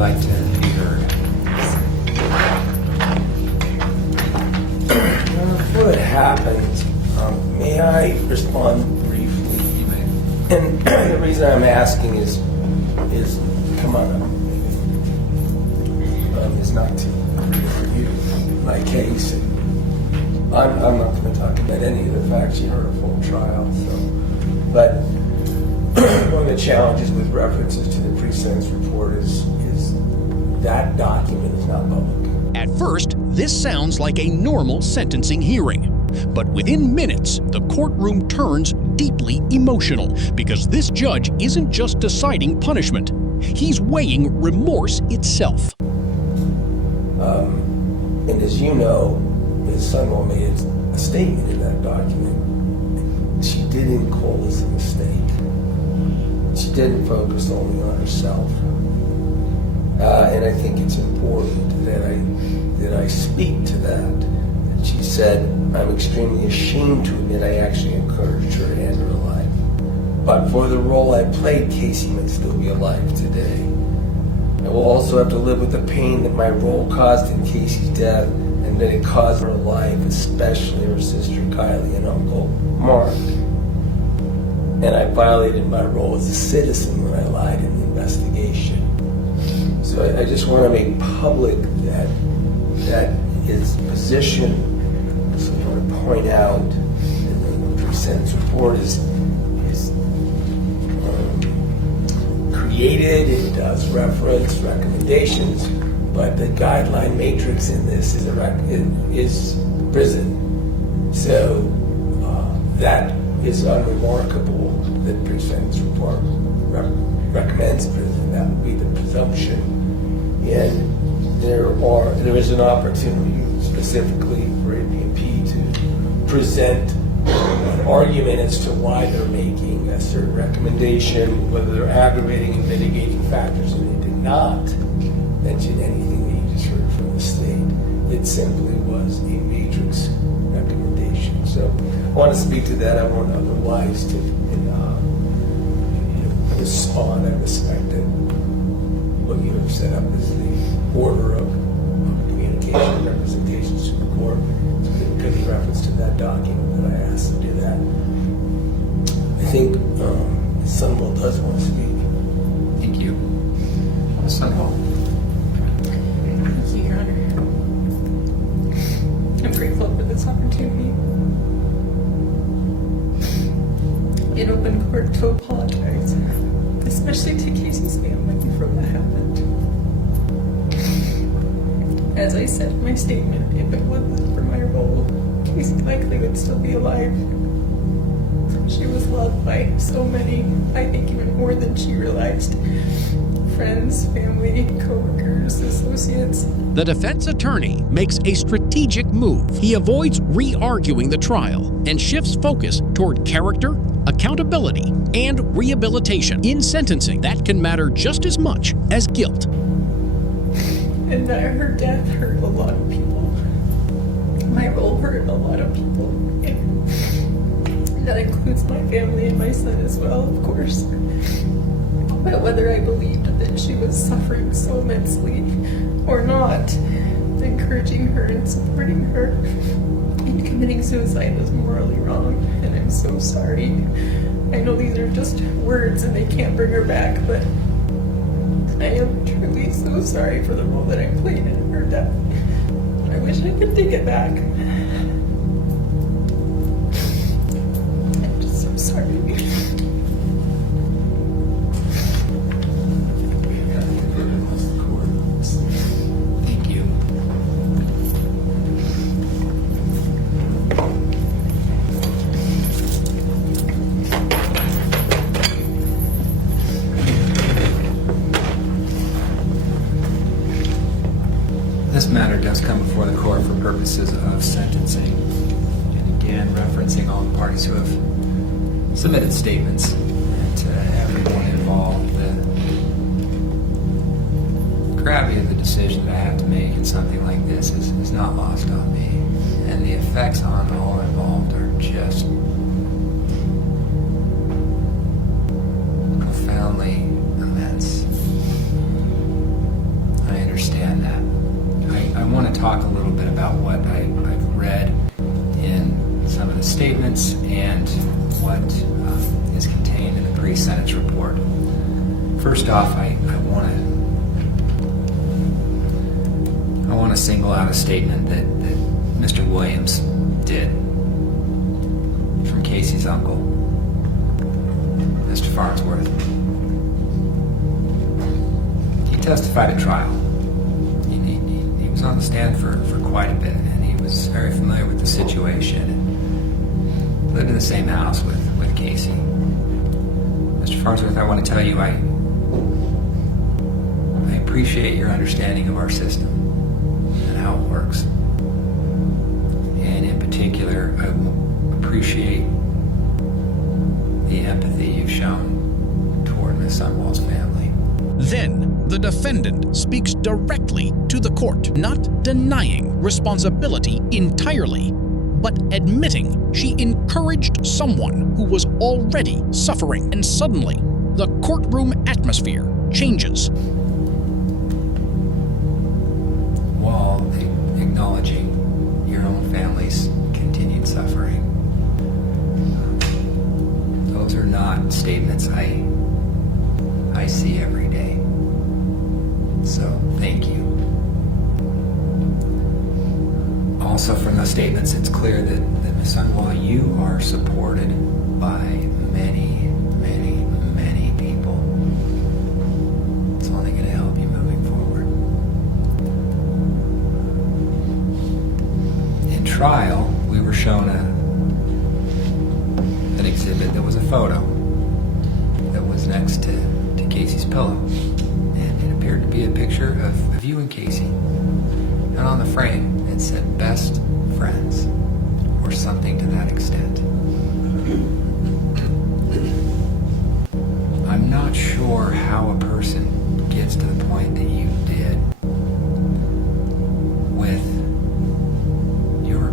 like to be heard? Before that happens, may I respond briefly? You may. And the reason I'm asking is come on up. Is not to review my case. I'm not going to talk about any of the facts. You heard a full trial. But one of the challenges with references to the pre-sentence report is that document is not public. At first, this sounds like a normal sentencing hearing. But within minutes, the courtroom turns deeply emotional because this judge isn't just deciding punishment. He's weighing remorse itself. And as you know, Ms. Sunwell made a statement in that document. She didn't call this a mistake. She didn't focus only on herself. And I think it's important that I speak to that. And she said, I'm extremely ashamed to admit I actually encouraged her to end her life. But for the role I played, Casey might still be alive today. I will also have to live with the pain that my role caused in Casey's death and that it caused her life, especially her sister Kylie and Uncle Mark. And I violated my role as a citizen when I lied in the investigation. So I just want to make public that his position, so I want to point out in the pre-sentence report is created, it does reference recommendations, but the guideline matrix in this is prison. So that is unremarkable that pre-sentence report recommends prison. That would be the presumption. And there is an opportunity specifically for APP to present an argument as to why they're making a certain recommendation, whether they're aggravating and mitigating factors, and they did not mention anything that you just heard from the state. It simply was a matrix recommendation. So I want to speak to that. I want otherwise to respond. I respected what you have set up as the order of communication and representations to the court. So there could be reference to that document that I asked to do that. I think Sunwell does want to speak. Thank you. Sunwell. Thank you, Your Honor. I'm grateful for this opportunity. In open court to apologize, especially to Casey's family for what happened. As I said in my statement, if it wasn't for my role, Casey likely would still be alive. She was loved by so many, I think even more than she realized. Friends, family, co-workers, associates. The defense attorney makes a strategic move. He avoids re-arguing the trial and shifts focus toward character, accountability, and rehabilitation. In sentencing, that can matter just as much as guilt. And that her death hurt a lot of people. My role hurt a lot of people. And that includes my family and my son as well, of course. But whether I believed that she was suffering so immensely or not, encouraging her and supporting her in committing suicide was morally wrong, and I'm so sorry. I know these are just words and they can't bring her back, but I am truly so sorry for the role that I played in her death. I wish I could take it back. I'm just so sorry. Thank you. This matter does come before the court for purposes of sentencing. And again, referencing all the parties who have submitted statements, and to everyone involved, the gravity of the decision that I have to make in something like this is not lost on me. And the effects on all involved are just profoundly immense. talk a little bit about what I've read in some of the statements and what is contained in the pre-sentence report. First off, I want to single out a statement that Mr. Williams did from Casey's uncle, Mr. Farnsworth. He testified at trial. He was on the stand for quite a bit, and he was very familiar with the situation and lived in the same house with Casey. Mr. Farnsworth, I want to tell you, I appreciate your understanding of our system and how it works. And in particular, I appreciate the empathy you've shown toward Miss Sunwall's family. Then, the defendant speaks directly to the court, not denying responsibility entirely, but admitting she encouraged someone who was already suffering. And suddenly, the courtroom atmosphere changes. While acknowledging your own family's continued suffering, those are not statements I see every day. So, thank you. Also, from the statements, it's clear that Ms. Sunwall, you are supported by many, many, many people. It's only going to help you moving forward. In trial, we were shown an exhibit that was a photo that was next to Casey's pillow. And it appeared to be a picture of you and Casey. And on the frame, it said best friends, or something to that extent. I'm not sure how a person gets to the point that you did with your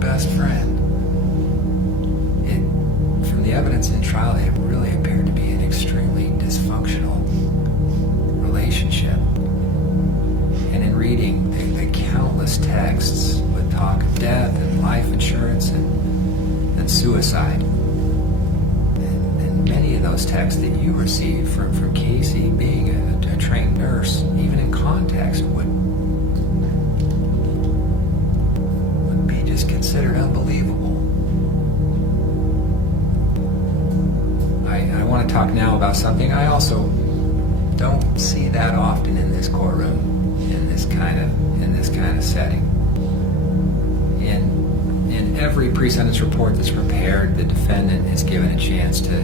best friend. From the evidence in trial, it really appeared to be an extremely dysfunctional relationship. And in reading the countless texts with talk of death and life insurance and suicide, and many of those texts that you received from Casey, being a trained nurse, even in context, would be just considered unbelievable. I want to talk now about something I also don't see that often in this courtroom, in this kind of setting. In every pre-sentence report that's prepared, the defendant is given a chance to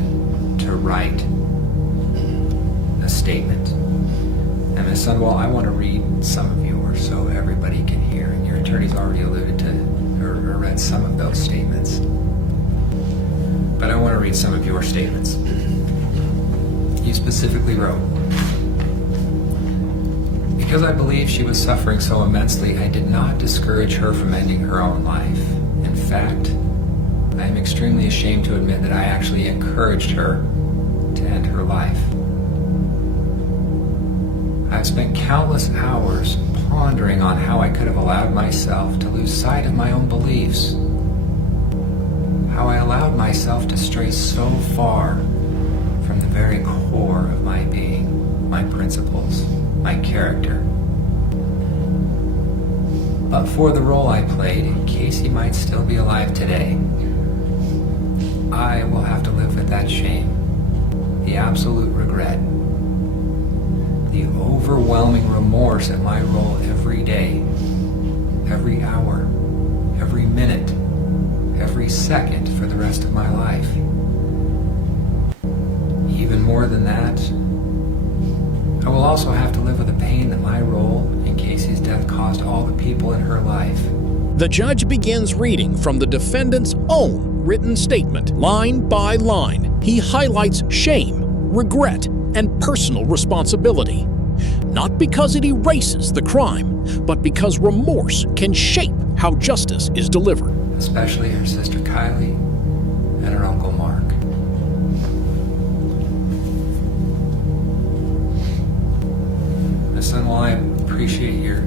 write a statement. And Ms. Sunwall, I want to read some of yours so everybody can hear. And your attorney's already alluded to or read some of those statements. But I want to read some of your statements. You specifically wrote, "Because I believe she was suffering so immensely, I did not discourage her from ending her own life. In fact, I am extremely ashamed to admit that I actually encouraged her to end her life. I've spent countless hours pondering on how I could have allowed myself to lose sight of my own beliefs, how I allowed myself to stray so far from the very core of my being, my principles, my character. But for the role I played, Casey might still be alive today. I will have to live with that shame, the absolute regret, the overwhelming remorse at my role every day, every hour, every minute, every second for the rest of my life. Even more than that, I will also have to live with the pain that my role in Casey's death caused all the people in her life." The judge begins reading from the defendant's own written statement, line by line. He highlights shame, regret, and personal responsibility. Not because it erases the crime, but because remorse can shape how justice is delivered. Especially her sister Kylie and her uncle Mark. Ms. Sunwall, I appreciate your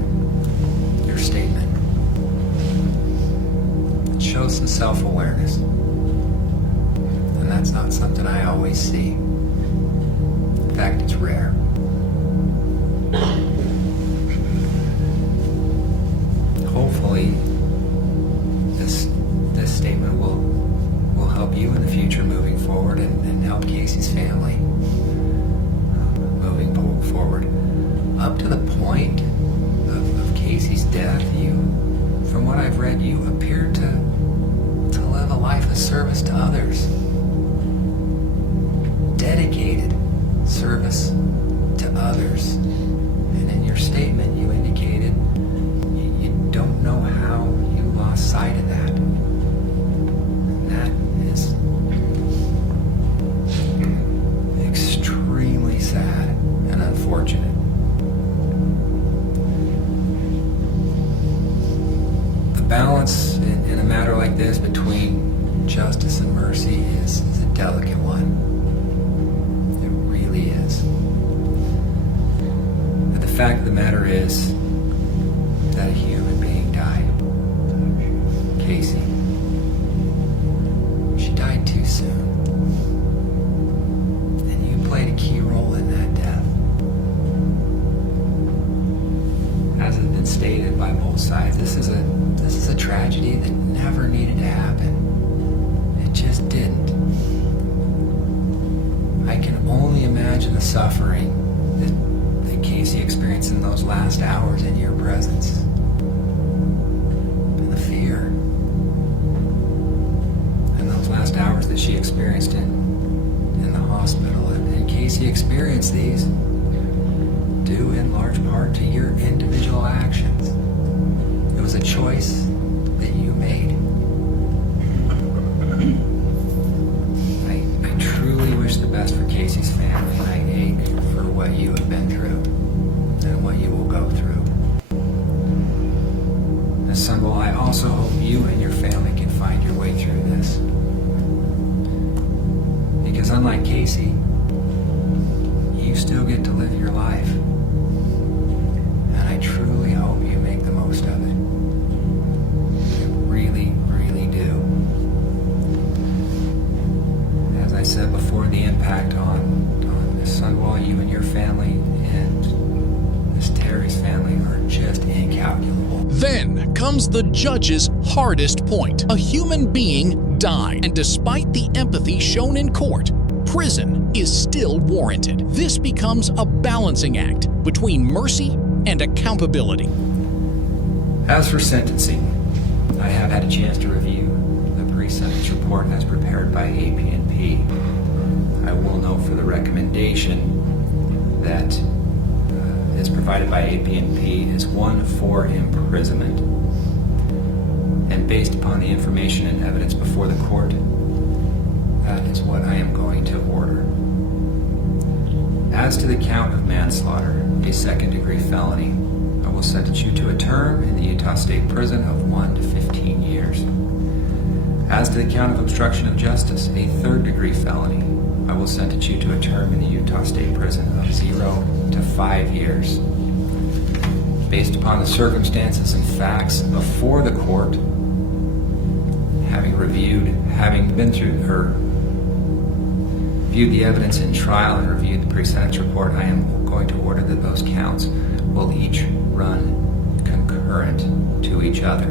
shows some self-awareness. And that's not something I always see. In fact, it's rare. Hopefully, this statement will help you in the future moving forward and help Casey's family moving forward. Up to the point of Casey's death, from what I've read, you appeared to live a life of service to others. Dedicated service to others. And in your statement, you indicated you don't know how you lost sight of that. And that is extremely sad and unfortunate. The balance in a matter like this between justice and mercy is a delicate one. It really is. But the fact of the matter is that a human being died. Casey. She died too soon. And you played a key role in that death. As has been stated by both sides, this is a tragedy that never needed to happen. It just didn't. I can only imagine the suffering that Casey experienced in those last hours in your presence. And the fear. And those last hours that she experienced in the hospital. And Casey experienced these due in large part to your individual actions. It was a choice that you made. I truly wish the best for Casey's family. I ache for what you have been through and what you will go through. Ms. Sunwell, I also hope you and your family can find your way through this. Because unlike Casey, you still get to live your life. And I truly hope you make the most of it. I really, really do. As I said before, the impact on Ms. Sunwell, you and your family, and Ms. Terry's family are just incalculable. Then comes the judge's hardest point. A human being died, and despite the empathy shown in court, prison is still warranted. This becomes a balancing act between mercy and accountability. As for sentencing, I have had a chance to review the pre-sentence report as prepared by AP&P. I will note for the recommendation that is provided by AP&P is one for imprisonment. And based upon the information and evidence before the court, that is what I am going to order. As to the count of manslaughter, a second-degree felony, I will sentence you to a term in the Utah State Prison of 1 to 15 years. As to the count of obstruction of justice, a third-degree felony, I will sentence you to a term in the Utah State Prison of 0 to 5 years. Based upon the circumstances and facts before the court, having been through viewed the evidence in trial and reviewed the pre-sentence report, I am going to order that those counts will each run concurrent to each other.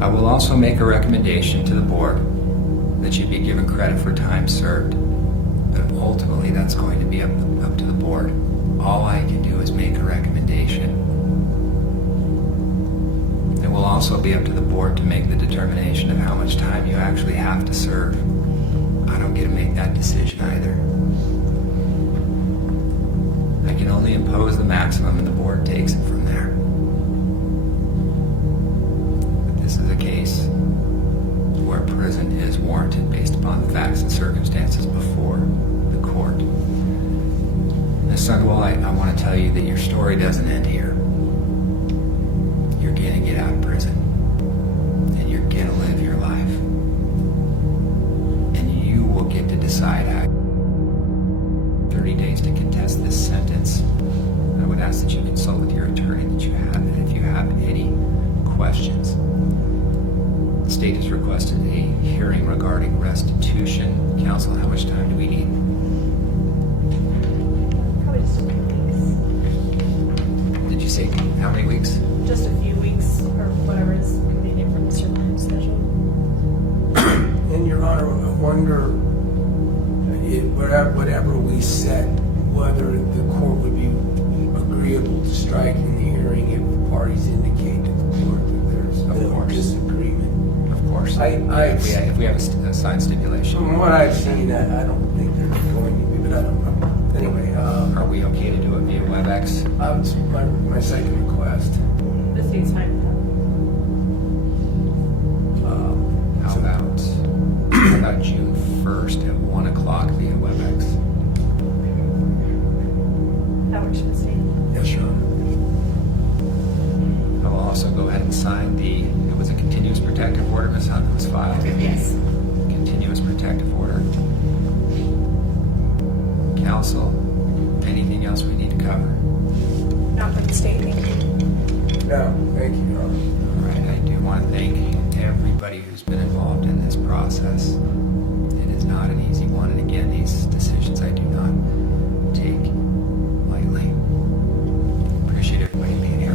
I will also make a recommendation to the board that you be given credit for time served, but ultimately that's going to be up to the board. All I can do is make a recommendation. It will also be up to the board to make the determination of how much time you actually have to serve. I don't get to make that decision either. I can only impose the maximum and the board takes it from there. But this is a case where prison is warranted based upon the facts and circumstances before the court. Ms. Sunwell, I want to tell you that your story doesn't end here. You're going to get out of prison, and you're going to live your life. And you will get to decide how 30 days to contest this sentence. I would ask that you consult with your attorney that you have, and if you have any questions. state has requested a hearing regarding restitution. Counsel, how much time do we need? Probably just a few weeks. Did you say how many weeks? Just a few weeks, or whatever is convenient for Mr. Lynn's schedule. And Your Honor, I wonder, whatever we set, whether the court would be agreeable to striking the hearing if the parties indicate to the court that there's no disagreement. Of course. If we have a signed stipulation. From what I've seen, I don't think there's going to be, but I don't know. Anyway, Are we okay to do it via WebEx? it's my second request. The state's fine with How about June 1st at 1 o'clock via WebEx? that. That works for the state. Yes, Your Honor. I will also go ahead and sign it was a continuous protective order, Ms. Hunt, that was filed. Yes. Continuous protective order. Counsel, anything else we need to cover? Not from the state, thank you. No, thank you, Your Honor. All right, I do want to thank everybody who's been involved in this process. It is not an easy one, and again, these decisions I do not take lightly. Appreciate everybody being here.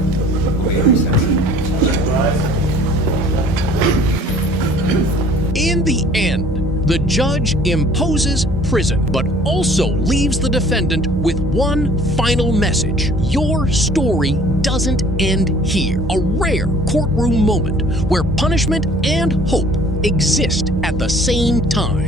In the end, the judge imposes prison, but also leaves the defendant with one final message. Your story doesn't end here. A rare courtroom moment where punishment and hope exist at the same time.